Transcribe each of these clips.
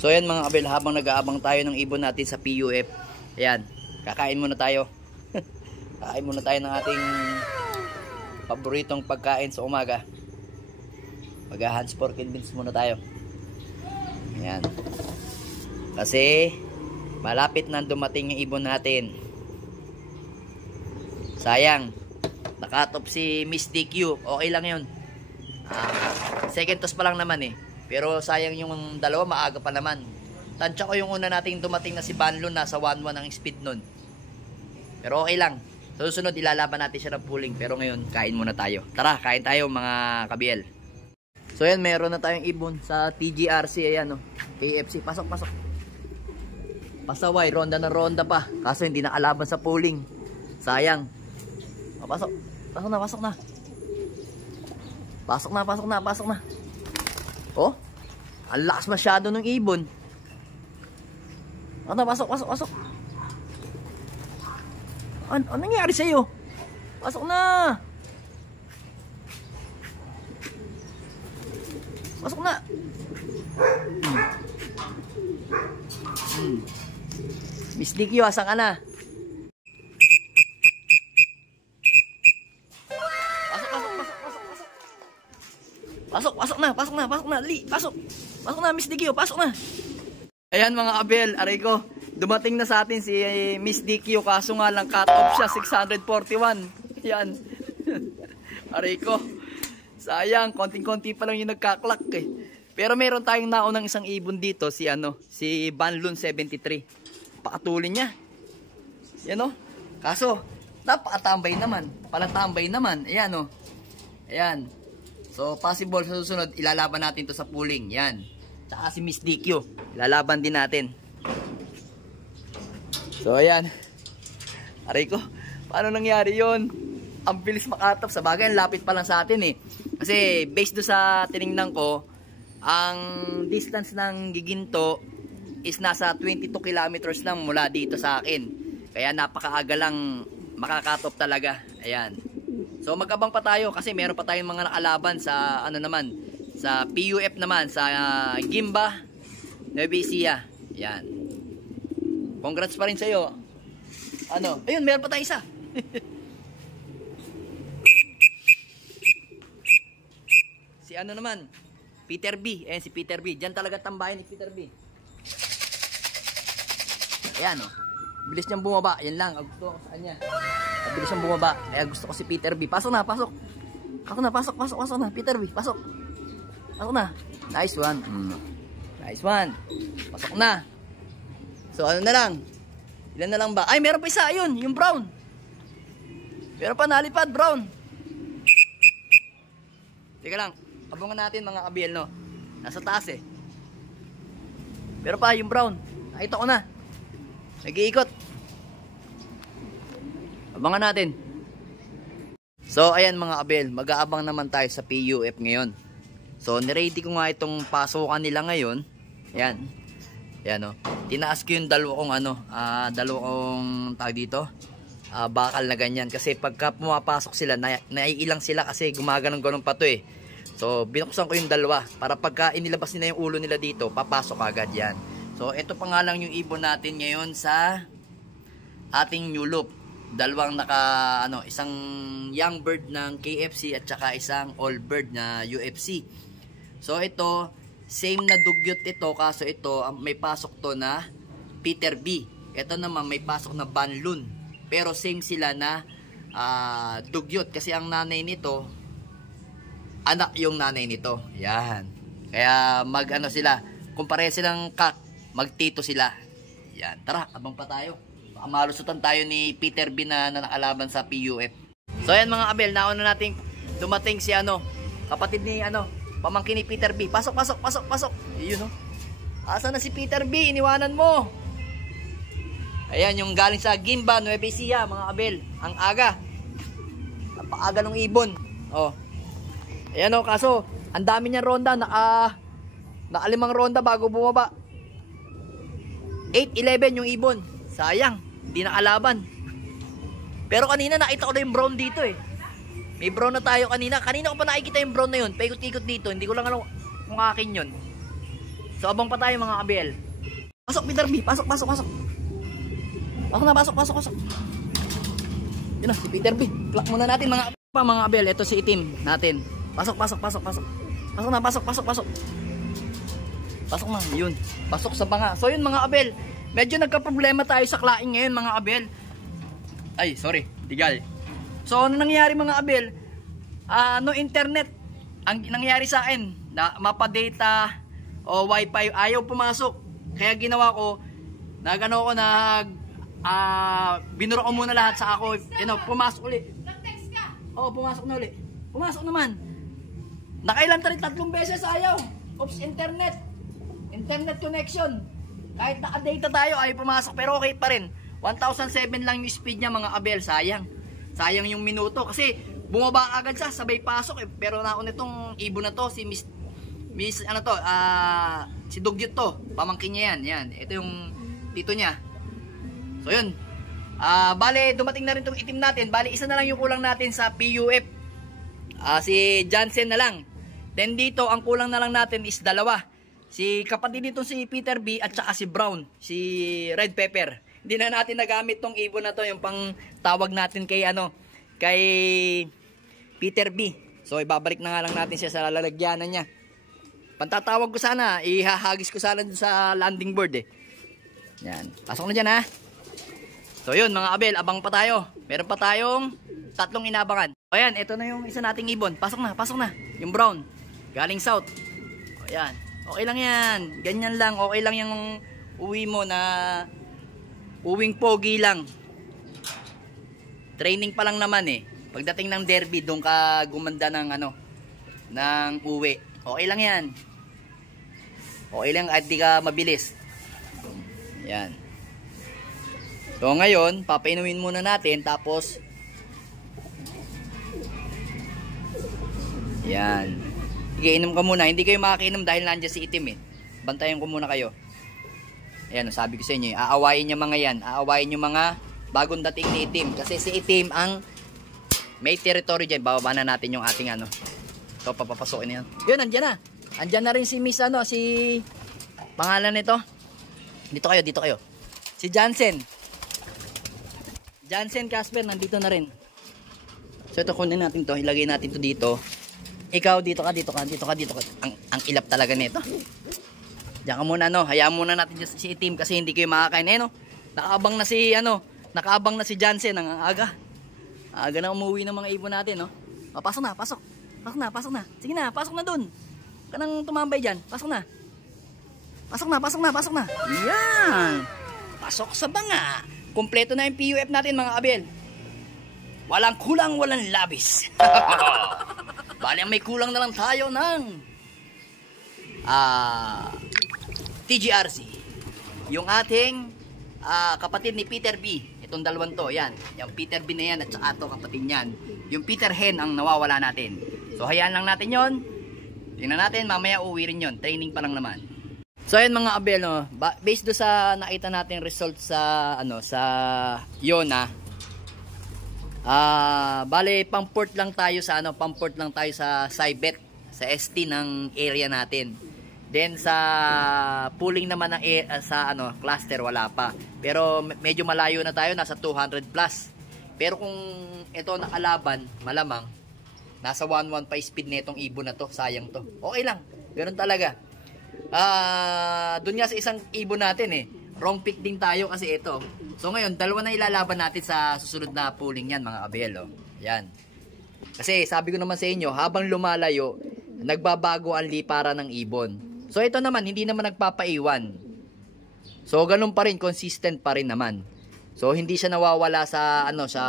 So ayan mga kabel, habang nag-aabang tayo ng ibon natin sa PUF, ayan, kakain muna tayo. Kakain muna tayo ng ating paboritong pagkain sa umaga. Mag-Hans Pork and Beans muna tayo. Ayan. Kasi malapit na dumating yung ibon natin. Sayang, nakatop si Miss DQ. Okay lang yun. Second toss pa lang naman eh. Pero sayang yung dalawa, maaga pa naman. Tansya ko yung una nating dumating na si Banlon, nasa 1-1 ang speed nun. Pero okay lang. Sa susunod, ilalaban natin siya ng pooling. Pero ngayon, kain muna tayo. Tara, kain tayo mga kabiel. So ayan, meron na tayong ibon sa TGRC. Ayan o, KFC. Pasok, pasok. Pasaway, ronda na ronda pa. Kaso hindi nakalaban sa pooling. Sayang. O, pasok. Pasok na, pasok na. Pasok na, pasok na, pasok na. Oh, ang lakas masyado ng ibon. Ano, pasok, pasok, pasok. Ano nangyari sa'yo? Pasok na. Pasok na. Miss DQ, asan ka na? Pasok, pasok na, pasok na, pasok na, Li, pasok. Pasok na, Miss DQ, pasok na. Ayan mga kabel, aray ko, dumating na sa atin si Miss DQ, kaso nga lang cut off siya, 641. Yan. Aray ko, sayang, konting-konti pa lang yung nagkaklak eh. Pero meron tayong naunang isang ibon dito, si Banlon 73. Pakatulin niya. Yan o. Kaso, napakatambay naman, palatambay naman. Ayan o. Ayan. So, possible sa susunod, ilalaban natin to sa pooling. Yan. Tsaka si Miss DQ. Ilalaban din natin. So, ayan. Aray ko, paano nangyari yon? Ang bilis makatap. Sa bagay, ang lapit pa lang sa atin eh. Kasi, based do sa tinignan ko, ang distance ng giginto is nasa 22 kilometers lang mula dito sa akin. Kaya napakaaga lang makakatop talaga. Ayan. So mag-abang pa tayo kasi meron pa tayong mga nakalaban sa sa PUF naman, sa Gimba, Nueva Ecija. Yan. Congrats pa rin sa iyo. Ayun, meron pa tayong isa. Si naman? Peter B. Si Peter B. Diyan talaga tambayan ni Peter B. Ayan bilis niyang bumaba. Yan lang. Gusto ko sa kanya. Bilis niyang bumaba. Kaya gusto ko si Peter B. Pasok na, pasok. Pasok na, pasok, pasok, pasok na. Peter B, pasok. Pasok na. Nice one. Nice one. Pasok na. So, ano na lang? Ilan na lang ba? Ay, meron pa isa. Ayun, yung brown. Meron pa nalipad, brown. Teka lang. Abangan natin mga kabiel, no? Nasa taas eh. Pero pa, yung brown. Nakita ko na. Nag-iikot. Abangan natin. So, ayan mga kabel. Mag-aabang naman tayo sa PUF ngayon. So, niready ko nga itong pasukan nila ngayon. Ayan. Ayan o. Tinaas ko yung dalawang tag dito. Bakal na ganyan. Kasi pagka pumapasok sila, naiilang sila kasi gumaganong-ganong pa to eh. So, binuksan ko yung dalawa. Para pagka inilabas nila yung ulo nila dito, papasok agad yan. So, ito pa nga lang yung ibon natin ngayon sa ating new loop. Dalawang isang young bird ng KFC at saka isang old bird na UFC. So, ito, same na dugyot ito, kaso ito, may pasok to na Peter B. Ito naman, may pasok na Banlon. Pero same sila na dugyot. Kasi ang nanay nito, anak yung nanay nito. Yan. Kaya sila, kumpare silang magtito sila. Yan. Tara, abang pa tayo. Baka malusutan tayo ni Peter B na nakalaban sa PUF. So ayan mga kabel, nauna nating dumating si kapatid ni pamangkin ni Peter B. Pasok, pasok, pasok, pasok. Ayun Asa na si Peter B? Iniwanan mo. Ayan, yung galing sa Gimba, Nueva Ecija, mga kabel. Ang aga. Napaaga ng ibon. Ayan kaso, ang dami niyang ronda. Nakalimang ronda bago bumaba. 8-11 yung ibon. Sayang, hindi nakalaban. Pero kanina nakita ko na yung brown dito eh. May brown na tayo kanina. Kanina ko pa nakikita yung brown na yun. Paikot-ikot dito. Hindi ko lang alam kung akin yun. So abang pa tayo mga abel. Pasok Peter B, pasok. Pasok na, pasok. Yun na, si Peter B. Clock muna natin mga abel. Ito si itim natin. Pasok. Pasok na. Pasok na, yun. Pasok sa banga. So yun mga abel. Medyo nagka-problema tayo sa klaing ngayon mga abel. Ay, sorry, tigal. So ano nangyari mga abel? No internet. Ang nangyari sa akin, na mapa-data o wifi ayaw pumasok. Kaya ginawa ko, binura ko muna lahat sa ako, pumasok uli. Nag-text ka? Oo, pumasok na uli. Pumasok naman. Nakailan rin 3 beses ayaw. Oops, internet connection. Kahit naka-data tayo, ayaw pumasok. Pero okay pa rin. 1,007 lang yung speed niya mga abel. Sayang yung minuto. Kasi bumaba agad siya, sabay pasok. Pero naon itong ibon na to, si si Dugyot to. Pamangkin niya yan. Ito yung tito niya. So yun. Bale, dumating na rin itong itim natin. Bale, isa na lang yung kulang natin sa PUF. Si Jansen na lang. Then dito, ang kulang na lang natin is 2. Si kapatid dito si Peter B at saka si Brown, si Red Pepper. Hindi na natin nagamit tong ibon na to, yung pang tawag natin kay Peter B. So ibabalik na nga lang natin siya sa lalagyanan niya. Pantatawag ko sana, ihahagis ko sana dun sa landing board Yan. Pasok na dyan ha. So yun mga abel, abang pa tayo. Meron pa tayong 3 inabangan. O yan, ito na yung isa nating ibon. Pasok na. Yung brown. Galing south. O yan. Okay lang yan. Ganyan lang. Okay lang yung uwi mo na uwing pogi lang. Training pa lang naman Pagdating ng derby, doon ka gumanda ng uwi. Okay lang yan. Okay lang at di ka mabilis. Yan. So ngayon, papainumin muna natin. Tapos yan. Sige, inom ka muna. Hindi kayo makakainom dahil nandiyan si itim Bantayan ko muna kayo. Ayan, sabi ko sa inyo, aawayin nyo mga yan. Aawayin nyo mga bagong dating ni itim. Kasi si itim ang may territory dyan. Bababa na natin yung ating Ito, papapasokin na yan. Yun, andyan na. Andyan na rin si Miss si pangalan nito. Dito kayo. Si Jansen Casper, nandito na rin. So ito, kunin natin to. Ilagay natin to dito. Ikaw, dito ka. Ang ilap talaga nito. Diyan ka muna, hayaan muna natin si itim kasi hindi kayo makakain. Nakaabang na si Jansen. Ang aga na umuwi ng mga ibon natin, Pasok na. Sige na, pasok na dun. Kanang tumambay dyan. Pasok na. Yan. Pasok sa banga. Kompleto na yung PUF natin mga abel. Walang kulang, walang labis. Bali, may kulang na lang tayo ng TGRC. Yung ating kapatid ni Peter B. Itong dalawang to, yan. Yung Peter B na yan at saka to kapatid niyan. Yung Peter Hen ang nawawala natin. So hayaan lang natin yon. Tingnan natin, mamaya uwi rin yon. Training pa lang naman. So ayun mga abel, based do sa nakita natin result sa sa Yona. Bale pang-port lang tayo sa Saibet, sa ST ng area natin. Then sa pooling naman ng cluster wala pa. Pero medyo malayo na tayo, nasa 200 plus. Pero kung ito nakalaban, malamang nasa 115 speed netong ibon na to. Sayang to. Okay lang. Ganoon talaga. Doon nga sa isang ibon natin wrong pick din tayo kasi ito. So ngayon, 2 na ilalaban natin sa susunod na pooling yan mga abel. Yan. Kasi sabi ko naman sa inyo, habang lumalayo, nagbabago ang liparan ng ibon. So ito naman, hindi naman nagpapaiwan. So ganun pa rin, consistent pa rin naman. So hindi siya nawawala sa sa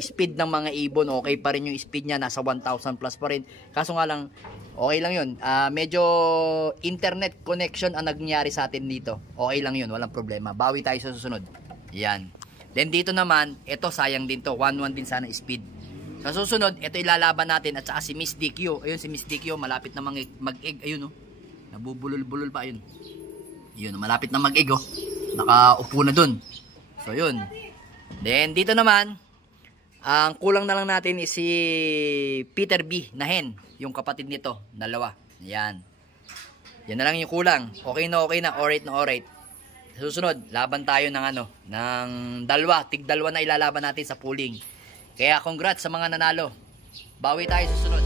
speed ng mga ibon. Okay pa rin yung speed niya, nasa 1,000 plus pa rin. Kaso nga lang, okay lang yun. Medyo internet connection ang nangyari sa atin dito. Okay lang yun, walang problema. Bawi tayo sa susunod. Yan. Then dito naman, ito sayang din to. 1,1 din sana speed. Sa susunod, ito ilalaban natin at saka si Miss DQ. Ayun si Miss DQ, malapit na mag-egg. Ayun nabubulol-bulol pa ayun. Ayun, malapit na mag-egg Nakaupo na dun. So yun. Then dito naman, ang kulang na lang natin is si Peter B na hen, yung kapatid nito, 2. Yan. Yan na lang yung kulang. Okay na, alright na alright. Susunod, laban tayo ng ng tig-dalawa na ilalaban natin sa pooling. Kaya congrats sa mga nanalo. Bawi tayo susunod.